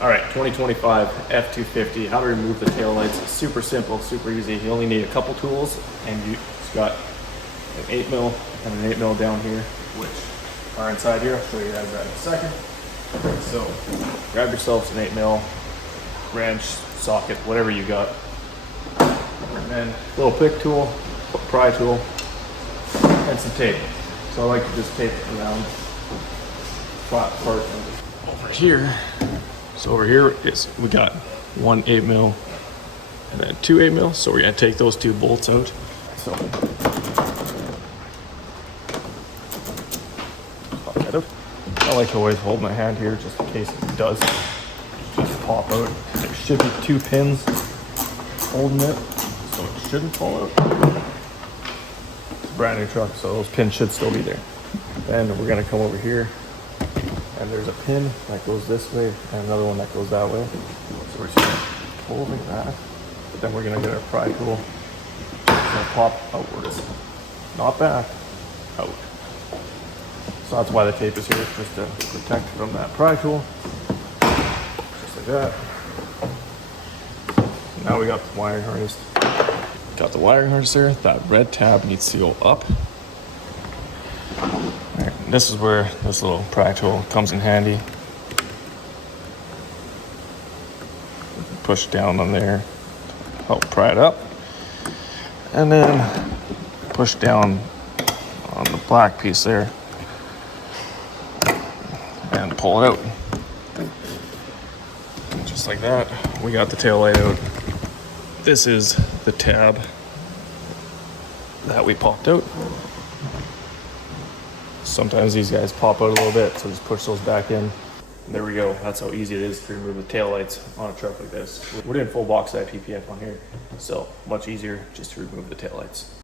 All right, 2025 F-250, how to remove the taillights. Super simple, super easy. You only need a couple tools, and you've got an 8mm and an 8mm down here, which are inside here. I'll show you guys that in a second. So grab yourselves an 8mm, wrench, socket, whatever you got. And then a little pick tool, pry tool, and some tape. So I like to just tape it around flat part over here. So over here we got one 8mm and then two 8mm. So we're gonna take those two bolts out. So pop that out. I like to always hold my hand here just in case it does just pop out. There should be two pins holding it, so it shouldn't fall out. It's a brand new truck, so those pins should still be there. Then we're gonna come over here, and there's a pin that goes this way and another one that goes that way. So we're just gonna pull like that. But then we're gonna get our pry tool. It's gonna pop outwards, not back, out. So that's why the tape is here, just to protect from that pry tool. Just like that. Now we got the wiring harness. Got the wiring harness there. That red tab needs to go up. Alright, this is where this little pry tool comes in handy. Push down on there, help pry it up. And then push down on the black piece there and pull it out. Just like that, we got the tail light out. This is the tab that we popped out. Sometimes these guys pop out a little bit, so just push those back in. There we go. That's how easy it is to remove the taillights on a truck like this. We're doing full box side PPF on here, so much easier just to remove the taillights.